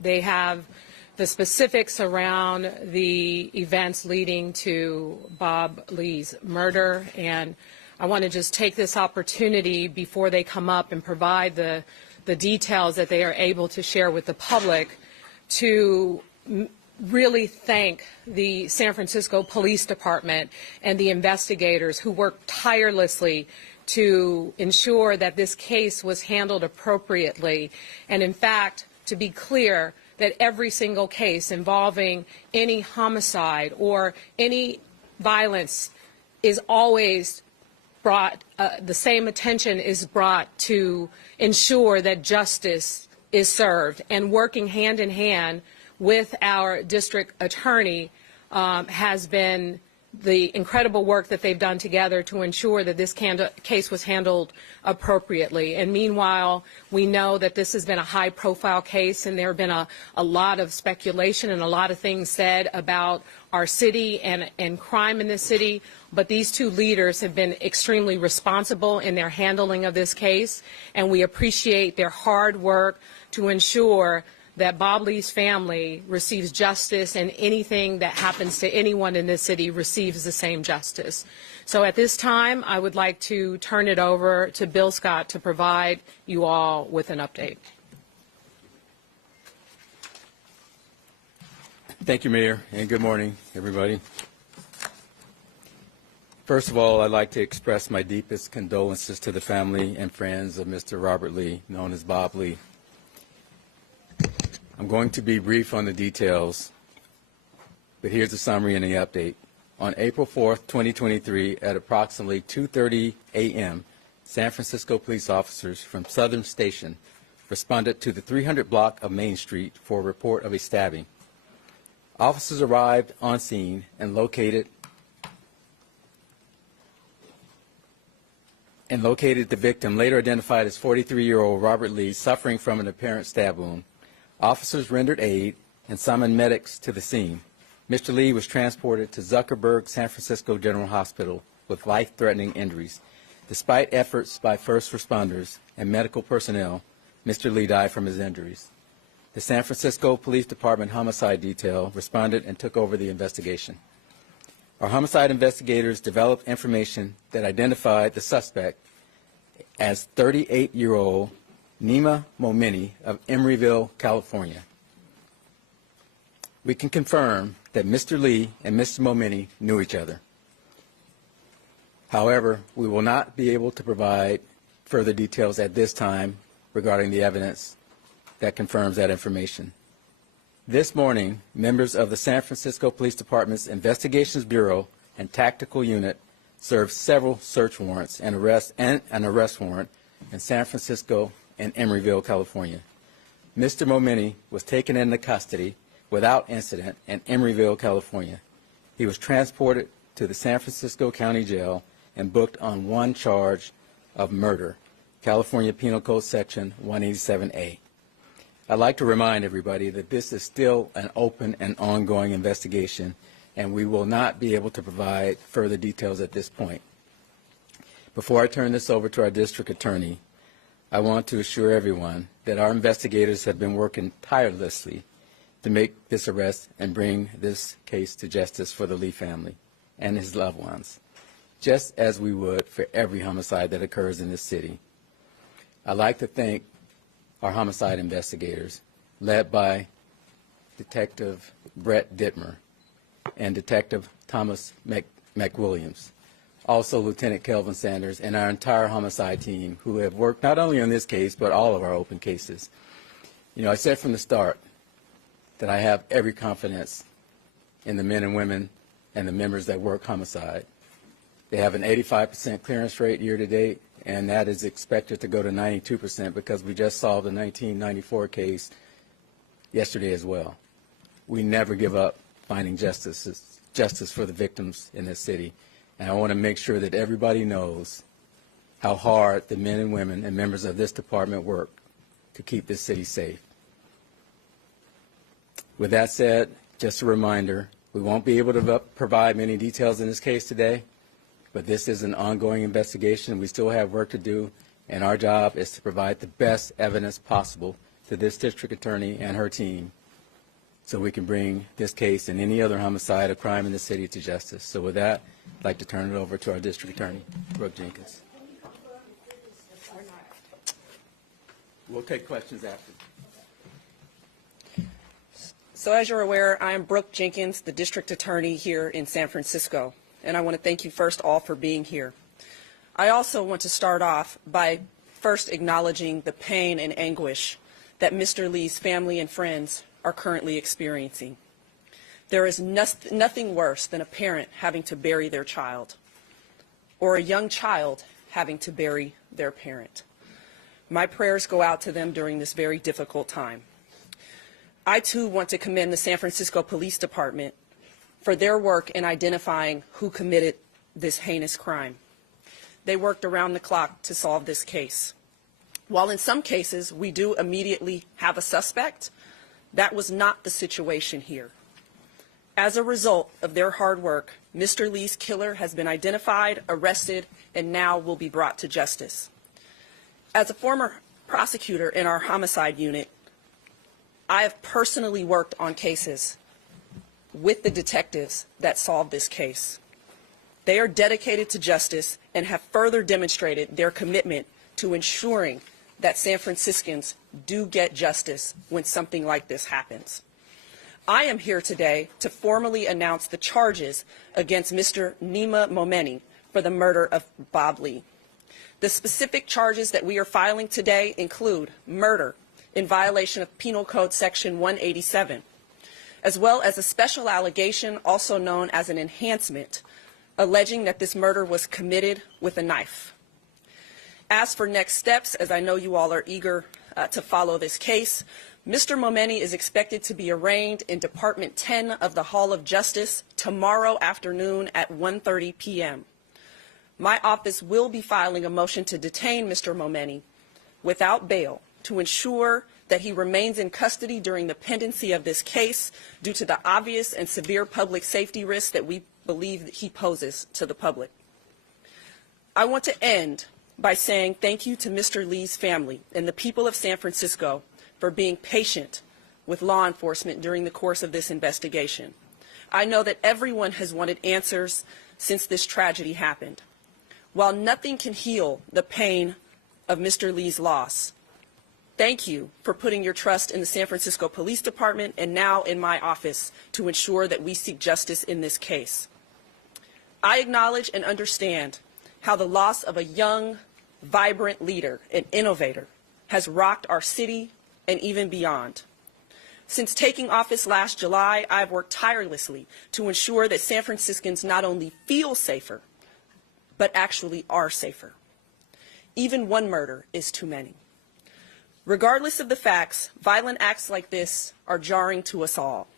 They have the specifics around the events leading to Bob Lee's murder, and I want to just take this opportunity before they come up and provide the details that they are able to share with the public to really thank the San Francisco Police Department and the investigators who worked tirelessly to ensure that this case was handled appropriately. And in fact, to be clear, that every single case involving any homicide or any violence is always brought, the same attention is brought to ensure that justice is served. And working hand in hand with our district attorney has been the incredible work that they've done together to ensure that this case was handled appropriately. And meanwhile, we know that this has been a high-profile case, and there have been a lot of speculation and a lot of things said about our city and crime in this city. But these two leaders have been extremely responsible in their handling of this case, and we appreciate their hard work to ensure that Bob Lee's family receives justice, and anything that happens to anyone in this city receives the same justice. So at this time, I would like to turn it over to Bill Scott to provide you all with an update. Thank you, Mayor, and good morning, everybody. First of all, I'd like to express my deepest condolences to the family and friends of Mr. Robert Lee, known as Bob Lee. I'm going to be brief on the details, but here's the summary and the update. On April 4th, 2023, at approximately 2:30 a.m., San Francisco police officers from Southern Station responded to the 300 block of Main Street for a report of a stabbing. Officers arrived on scene and located the victim, later identified as 43-year-old Robert Lee, suffering from an apparent stab wound. Officers rendered aid and summoned medics to the scene. Mr. Lee was transported to Zuckerberg San Francisco General Hospital with life-threatening injuries. Despite efforts by first responders and medical personnel, Mr. Lee died from his injuries. The San Francisco Police Department Homicide Detail responded and took over the investigation. Our homicide investigators developed information that identified the suspect as 38-year-old Nima Momeni of Emeryville, California. We can confirm that Mr. Lee and Mr. Momeni knew each other. However, we will not be able to provide further details at this time regarding the evidence that confirms that information. This morning, members of the San Francisco Police Department's Investigations Bureau and Tactical Unit served several search warrants and an arrest warrant in San Francisco and Emeryville, California. Mr. Momeni was taken into custody without incident in Emeryville, California. He was transported to the San Francisco County Jail and booked on one charge of murder, California Penal Code Section 187A. I'd like to remind everybody that this is still an open and ongoing investigation, and we will not be able to provide further details at this point. Before I turn this over to our district attorney, I want to assure everyone that our investigators have been working tirelessly to make this arrest and bring this case to justice for the Lee family and his loved ones, just as we would for every homicide that occurs in this city. I'd like to thank our homicide investigators, led by Detective Brett Dittmer and Detective Thomas McWilliams, also Lieutenant Kelvin Sanders, and our entire homicide team, who have worked not only on this case, but all of our open cases. You know, I said from the start that I have every confidence in the men and women and the members that work homicide. They have an 85% clearance rate year to date, and that is expected to go to 92% because we just solved the 1994 case yesterday as well. We never give up finding justice for the victims in this city. And I want to make sure that everybody knows how hard the men and women and members of this department work to keep this city safe. With that said, just a reminder, we won't be able to provide many details in this case today, but this is an ongoing investigation. We still have work to do, and our job is to provide the best evidence possible to this district attorney and her team so we can bring this case and any other homicide or crime in the city to justice. So with that, I'd like to turn it over to our district attorney, Brooke Jenkins. We'll take questions after. So as you're aware, I am Brooke Jenkins, the district attorney here in San Francisco, and I want to thank you first all for being here. I also want to start off by first acknowledging the pain and anguish that Mr. Lee's family and friends are currently experiencing. There is nothing worse than a parent having to bury their child, or a young child having to bury their parent. My prayers go out to them during this very difficult time. I, too, want to commend the San Francisco Police Department for their work in identifying who committed this heinous crime. They worked around the clock to solve this case. While in some cases we do immediately have a suspect, that was not the situation here. As a result of their hard work, Mr. Lee's killer has been identified, arrested, and now will be brought to justice. As a former prosecutor in our homicide unit, I have personally worked on cases with the detectives that solved this case. They are dedicated to justice and have further demonstrated their commitment to ensuring that San Franciscans do get justice when something like this happens. I am here today to formally announce the charges against Mr. Nima Momeni for the murder of Bob Lee. The specific charges that we are filing today include murder in violation of Penal Code Section 187, as well as a special allegation, also known as an enhancement, alleging that this murder was committed with a knife. As for next steps, as I know you all are eager to follow this case, Mr. Momeni is expected to be arraigned in Department 10 of the Hall of Justice tomorrow afternoon at 1:30 p.m. My office will be filing a motion to detain Mr. Momeni without bail to ensure that he remains in custody during the pendency of this case due to the obvious and severe public safety risks that we believe that he poses to the public. I want to end by saying thank you to Mr. Lee's family and the people of San Francisco for being patient with law enforcement during the course of this investigation. I know that everyone has wanted answers since this tragedy happened. While nothing can heal the pain of Mr. Lee's loss, thank you for putting your trust in the San Francisco Police Department and now in my office to ensure that we seek justice in this case. I acknowledge and understand how the loss of a young, vibrant leader and innovator has rocked our city and even beyond. Since taking office last July, I've worked tirelessly to ensure that San Franciscans not only feel safer, but actually are safer. Even one murder is too many. Regardless of the facts, violent acts like this are jarring to us all.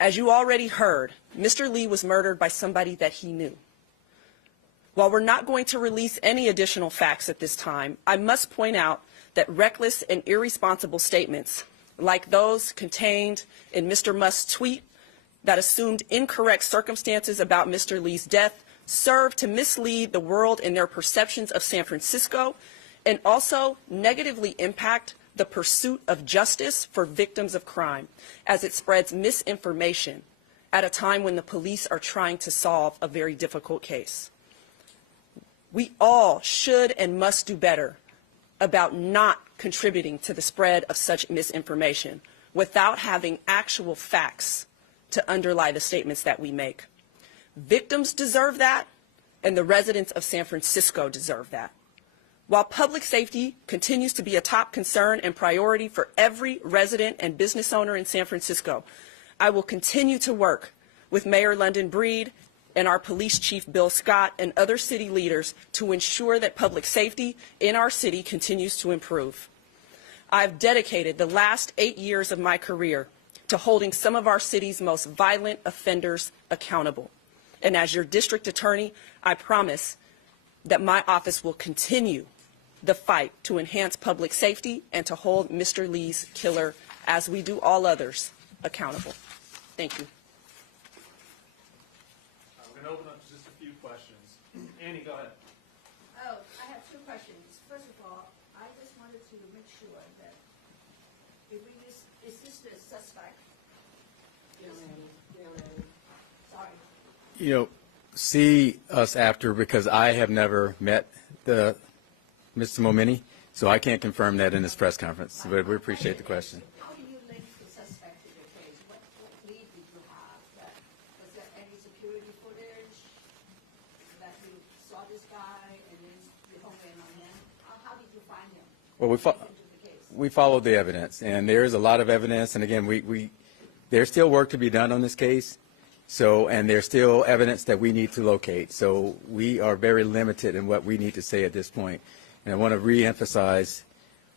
As you already heard, Mr. Lee was murdered by somebody that he knew. While we're not going to release any additional facts at this time, I must point out that reckless and irresponsible statements, like those contained in Mr. Musk's tweet that assumed incorrect circumstances about Mr. Lee's death, serve to mislead the world in their perceptions of San Francisco and also negatively impact the pursuit of justice for victims of crime as it spreads misinformation at a time when the police are trying to solve a very difficult case. We all should and must do better about not contributing to the spread of such misinformation without having actual facts to underlie the statements that we make. Victims deserve that, and the residents of San Francisco deserve that. While public safety continues to be a top concern and priority for every resident and business owner in San Francisco, I will continue to work with Mayor London Breed and our police chief Bill Scott and other city leaders to ensure that public safety in our city continues to improve. I've dedicated the last 8 years of my career to holding some of our city's most violent offenders accountable. And as your district attorney, I promise that my office will continue the fight to enhance public safety and to hold Mr. Lee's killer, as we do all others, accountable. Thank you. We're going to open up to just a few questions. Annie, go ahead. Oh, I have two questions. First of all, I just wanted to make sure that You know, see us after, because I have never met the Mr. Momeni, so I can't confirm that in this press conference, but we appreciate the question. How do you link the suspect to the case? What lead did you have? Was there any security footage that you saw this guy and then you honed in on him? How did you find him? Well, Into the case? we followed the evidence, and there is a lot of evidence, and again, there's still work to be done on this case. So, and there's still evidence that we need to locate. So we are very limited in what we need to say at this point. And I want to reemphasize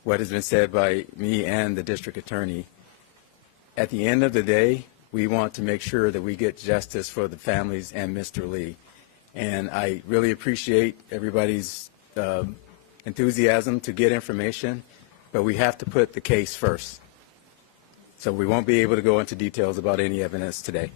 what has been said by me and the district attorney. At the end of the day, we want to make sure that we get justice for the families and Mr. Lee. And I really appreciate everybody's enthusiasm to get information, but we have to put the case first. So we won't be able to go into details about any evidence today.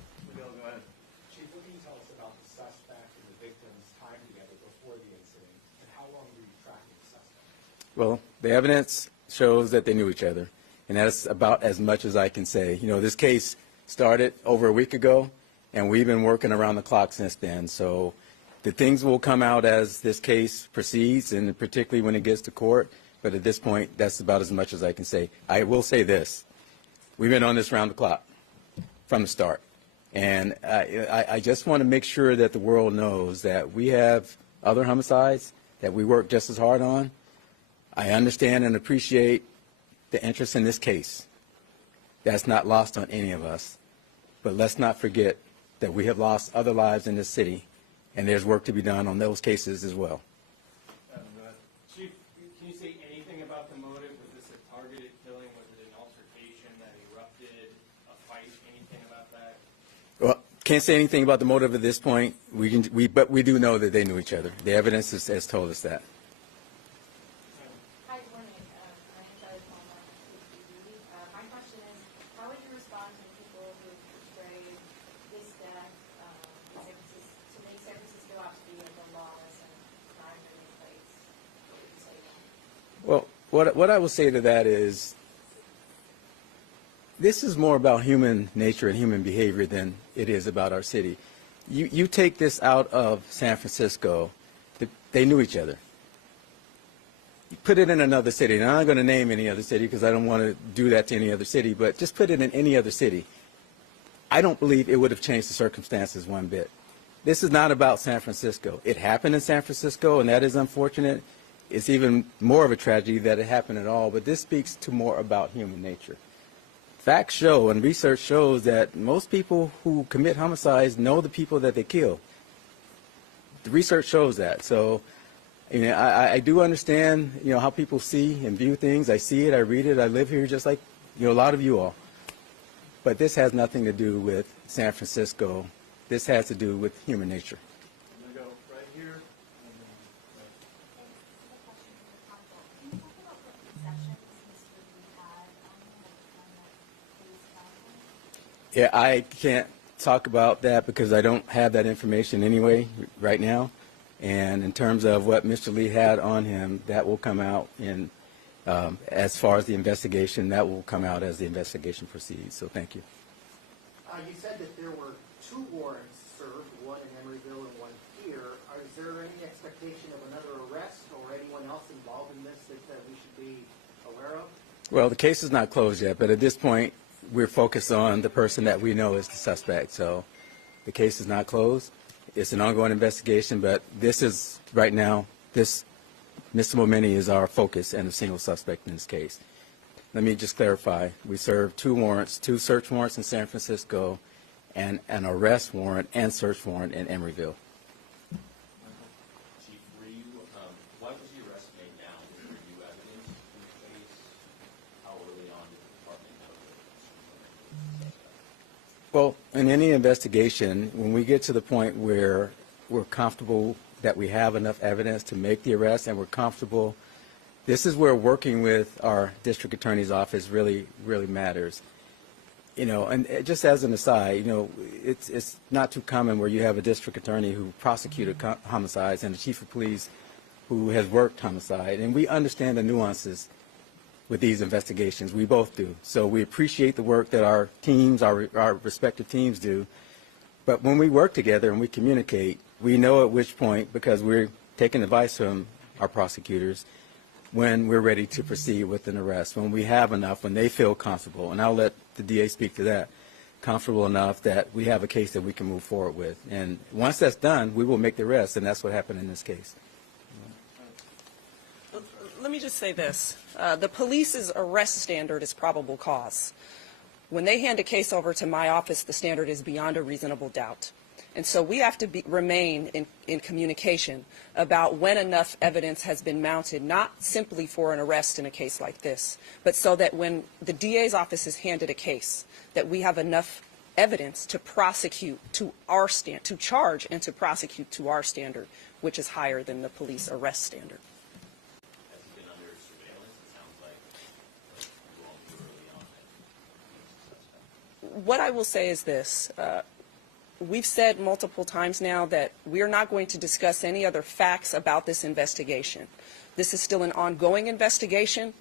Chief, what can you tell us about the suspect and the victim's time together before the incident, and how long were you tracking the suspect? Well, the evidence shows that they knew each other, and that's about as much as I can say. You know, this case started over a week ago, and we've been working around the clock since then. So the things will come out as this case proceeds, and particularly when it gets to court. But at this point, that's about as much as I can say. I will say this. We've been on this round the clock from the start. And I just want to make sure that the world knows that we have other homicides that we work just as hard on. I understand and appreciate the interest in this case. That's not lost on any of us. But let's not forget that we have lost other lives in this city, and there's work to be done on those cases as well. Chief, can you say anything about the motive? Was this a targeted killing? Was it an altercation that erupted, a fight, anything about that? Well, can't say anything about the motive at this point. But we do know that they knew each other. The evidence has told us that. Hi, good morning. I'm Charlie Palmer with TV. My question is, how would you respond to people who portray this death to make San Francisco out to be like a lawless and crime-ridden place? What would you say to them? Well, what I will say to that is, this is more about human nature and human behavior than it is about our city. You take this out of San Francisco, they knew each other. You put it in another city, and I'm not going to name any other city because I don't want to do that to any other city, but just put it in any other city. I don't believe it would have changed the circumstances one bit. This is not about San Francisco. It happened in San Francisco, and that is unfortunate. It's even more of a tragedy that it happened at all, but this speaks to more about human nature. Facts show and research shows that most people who commit homicides know the people that they kill. The research shows that. So, you know, I do understand, you know, how people see and view things. I see it, I read it, I live here just like, you know, a lot of you all. But this has nothing to do with San Francisco. This has to do with human nature. I'm going to go right here. Can you talk about what possessions Mr. Lee had on him? Yeah, I can't talk about that because I don't have that information anyway right now. And in terms of what Mr. Lee had on him, that will come out in, as far as the investigation, that will come out as the investigation proceeds. So thank you. You said that there were 2 warrants served, one in Emeryville and one here. Is there any expectation of another arrest or anyone else involved in this that we should be aware of? Well, the case is not closed yet, but at this point, we're focused on the person that we know is the suspect. So the case is not closed. It's an ongoing investigation, but this is, right now, Mr. Momeni is our focus and a single suspect in this case. Let me just clarify. We served 2 warrants, 2 search warrants in San Francisco, and an arrest warrant and search warrant in Emeryville. Chief, why was the arrest made now? Was there new evidence in the case? How early on did the department know the suspect? Well, in any investigation, when we get to the point where we're comfortable that we have enough evidence to make the arrest and we're comfortable, this is where working with our district attorney's office really, really matters. You know, and just as an aside, you know, it's not too common where you have a district attorney who prosecuted homicides and a chief of police who has worked homicide. And we understand the nuances with these investigations. We both do. So we appreciate the work that our teams, our respective teams do. But when we work together and we communicate, we know at which point, because we're taking advice from our prosecutors, when we're ready to proceed with an arrest, when we have enough, when they feel comfortable, and I'll let the DA speak to that, comfortable enough that we have a case that we can move forward with. And once that's done, we will make the arrest, and that's what happened in this case. Let me just say this. The police's arrest standard is probable cause. When they hand a case over to my office, the standard is beyond a reasonable doubt. And so we have to remain in communication about when enough evidence has been mounted, not simply for an arrest in a case like this, but so that when the DA's office is handed a case, that we have enough evidence to prosecute to our to charge and to prosecute to our standard, which is higher than the police arrest standard. Has he been under surveillance? It sounds like you all knew early on that he was a suspect. What I will say is this. We've said multiple times now that we are not going to discuss any other facts about this investigation. This is still an ongoing investigation.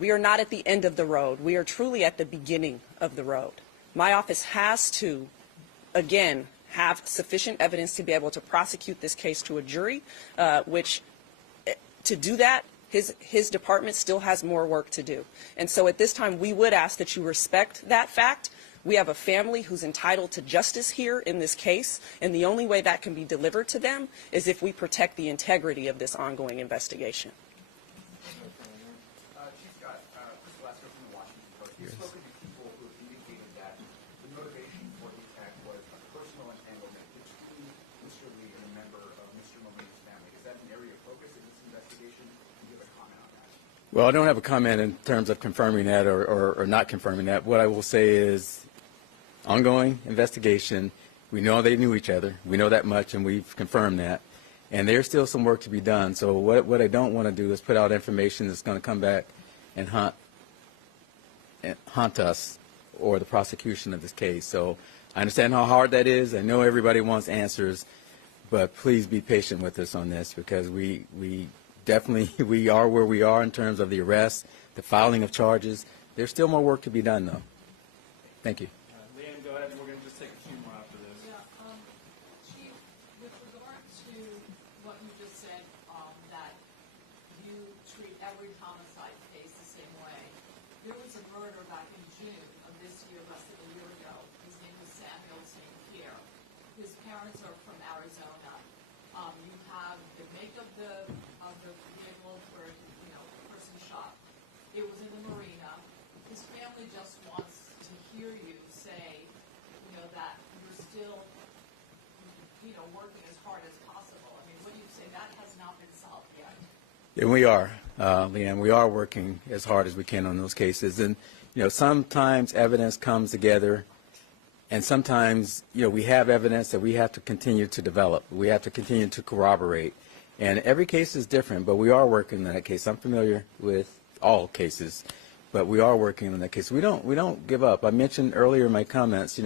We are not at the end of the road. We are truly at the beginning of the road. My office has to, again, have sufficient evidence to be able to prosecute this case to a jury, which, to do that, his department still has more work to do. And so at this time, we would ask that you respect that fact. We have a family who's entitled to justice here in this case, and the only way that can be delivered to them is if we protect the integrity of this ongoing investigation. Chief Scott, Chris Velasco from the Washington Post. You've spoken to people who have indicated that the motivation for the attack was a personal entanglement between Mr. Lee and a member of Mr. Momeni's family. Is that an area of focus in this investigation? Can you give a comment on that? Well, I don't have a comment in terms of confirming that or not confirming that. What I will say is ongoing investigation. We know they knew each other. We know that much, and we've confirmed that. And there's still some work to be done. So what I don't want to do is put out information that's going to come back and haunt us or the prosecution of this case. So I understand how hard that is. I know everybody wants answers, but please be patient with us on this, because we definitely we are where we are in terms of the arrest, the filing of charges. There's still more work to be done, though. Thank you. Leanne, go ahead, and we're going to just take a few more after this. Yeah, Chief, with regard to what you just said, that you treat every homicide case the same way, there was a murder back in June of this year, less than a year ago. His name was Samuel St. Pierre. His parents are from Arizona. You have the make of the vehicle where the person shot. It was in the marina. His family just wants to hear you say, that you're still, working as hard as possible. I mean, what do you say? That has not been solved yet. And we are, Leanne, we are working as hard as we can on those cases. And, sometimes evidence comes together, and sometimes, we have evidence that we have to continue to develop. We have to continue to corroborate. And every case is different, but we are working on that case. I'm familiar with all cases, but we are working on that case. We don't give up. I mentioned earlier in my comments,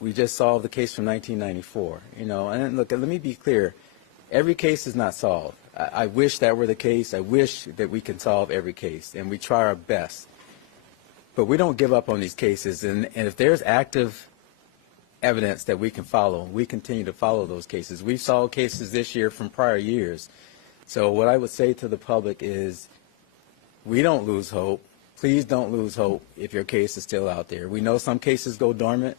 we just solved the case from 1994. And look, let me be clear. Every case is not solved. I wish that were the case. I wish that we can solve every case, and we try our best. But we don't give up on these cases. And if there's active evidence that we can follow, we continue to follow those cases. We've solved cases this year from prior years. So what I would say to the public is, we don't lose hope. Please don't lose hope if your case is still out there. We know some cases go dormant.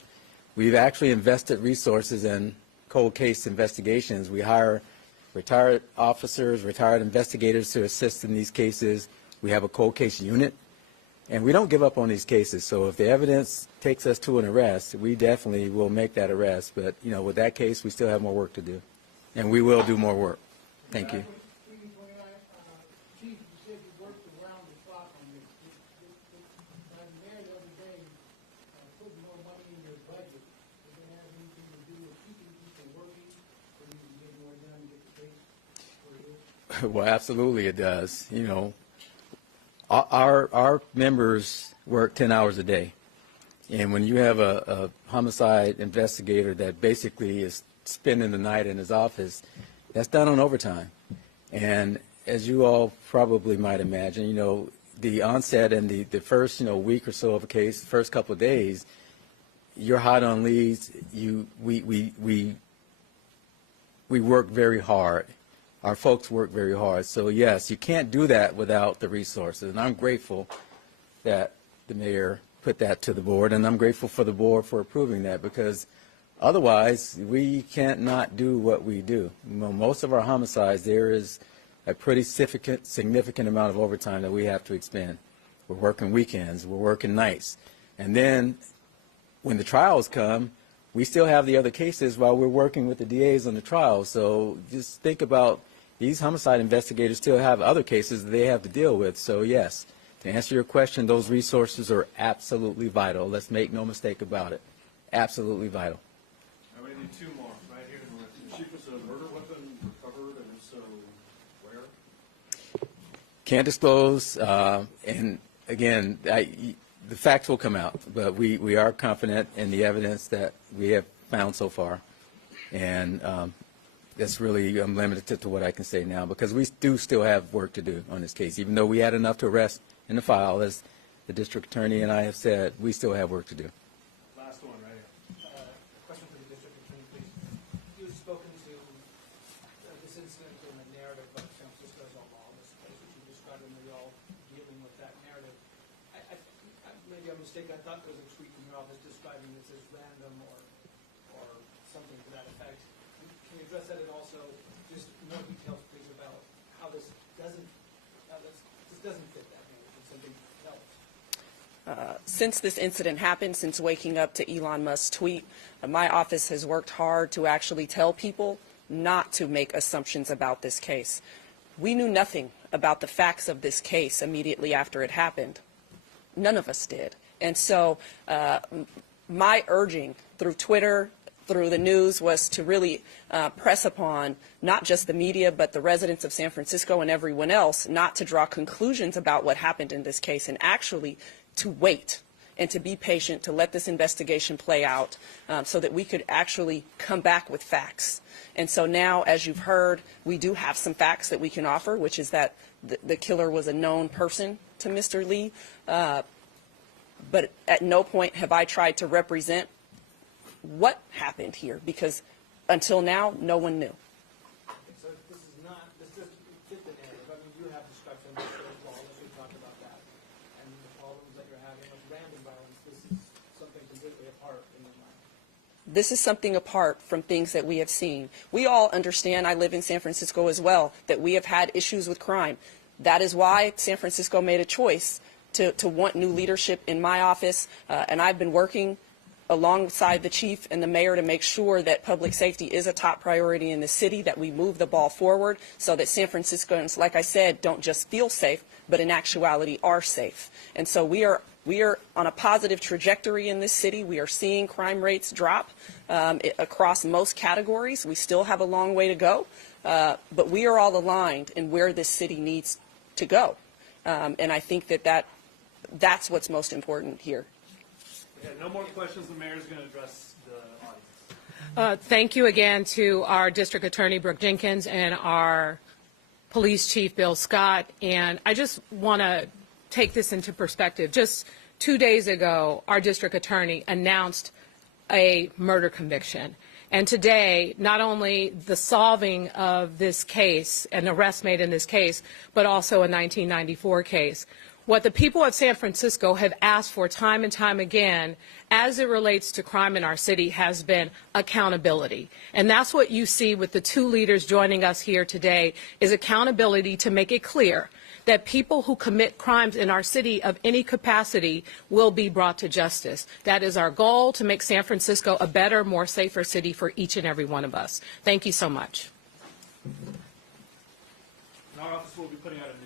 We've actually invested resources in cold case investigations. We hire retired officers, retired investigators to assist in these cases. We have a cold case unit, and we don't give up on these cases. So if the evidence takes us to an arrest, we definitely will make that arrest. But, with that case, we still have more work to do, and we will do more work. Thank you. Chief, you said you worked around the clock on this. The mayor the other day put more money in your budget. Does it have anything to do with keeping people working, so you can get more done and get the case where it is? Well, absolutely it does. Our members work 10 hours a day. And when you have a homicide investigator that basically is spending the night in his office, that's done on overtime. And as you all probably might imagine, the onset and the first, week or so of a case, first couple of days, you're hot on leads. We work very hard. Our folks work very hard. So yes, you can't do that without the resources. And I'm grateful that the mayor put that to the board, and I'm grateful for the board for approving that, because otherwise we can't not do what we do. Most of our homicides, there is a pretty significant amount of overtime that we have to expend. We're working weekends, we're working nights. And then when the trials come, we still have the other cases while we're working with the DAs on the trials. So just think about, these homicide investigators still have other cases that they have to deal with. So yes, to answer your question, those resources are absolutely vital. Let's make no mistake about it. Absolutely vital. We need two more, right here in the left. Chief, was a murder weapon recovered, and if so, where? Can't disclose, and again, the facts will come out, but we are confident in the evidence that we have found so far, and that's really limited to what I can say now, because we do still have work to do on this case. Even though we had enough to arrest in the file, as the district attorney and I have said, we still have work to do. Last one, right here. Question for the district attorney, please. You've spoken to this incident in the narrative of San Francisco as a lawless place, which you described, and we're all dealing with that narrative. Maybe I'm mistaken. I thought there was a tweet in your office describing this as random or something to that effect. Can you address that, and also just more details, please, about how this doesn't fit that narrative and something else? Since this incident happened, since waking up to Elon Musk's tweet, my office has worked hard to actually tell people not to make assumptions about this case. We knew nothing about the facts of this case immediately after it happened. None of us did. And so my urging through Twitter, through the news, was to really press upon not just the media, but the residents of San Francisco and everyone else not to draw conclusions about what happened in this case, and actually to wait and to be patient, to let this investigation play out so that we could actually come back with facts. And so now, as you've heard, we do have some facts that we can offer, which is that the killer was a known person to Mr. Lee. But at no point have I tried to represent what happened here, because until now, no one knew. So this doesn't fit the narrative. I mean, you have described some of the lawless, we talked about that, and the problems that you're having with random violence. This is something completely apart in your mind. This is something apart from things that we have seen. We all understand, I live in San Francisco as well, that we have had issues with crime. That is why San Francisco made a choice to want new leadership in my office, and I've been working alongside the chief and the mayor to make sure that public safety is a top priority in the city, that we move the ball forward so that San Franciscans, like I said, don't just feel safe, but in actuality are safe. And so we are on a positive trajectory in this city. We are seeing crime rates drop across most categories. We still have a long way to go, but we are all aligned in where this city needs to go. And I think that's what's most important here. Yeah, no more questions. The mayor's going to address the audience. Thank you again to our District Attorney, Brooke Jenkins, and our Police Chief, Bill Scott. And I just want to take this into perspective. Just 2 days ago, our District Attorney announced a murder conviction. And today, not only the solving of this case, an arrest made in this case, but also a 1994 case. What the people of San Francisco have asked for time and time again as it relates to crime in our city has been accountability. And that's what you see with the two leaders joining us here today, is accountability to make it clear that people who commit crimes in our city of any capacity will be brought to justice. That is our goal, to make San Francisco a better, more safer city for each and every one of us. Thank you so much. And our office will be putting out a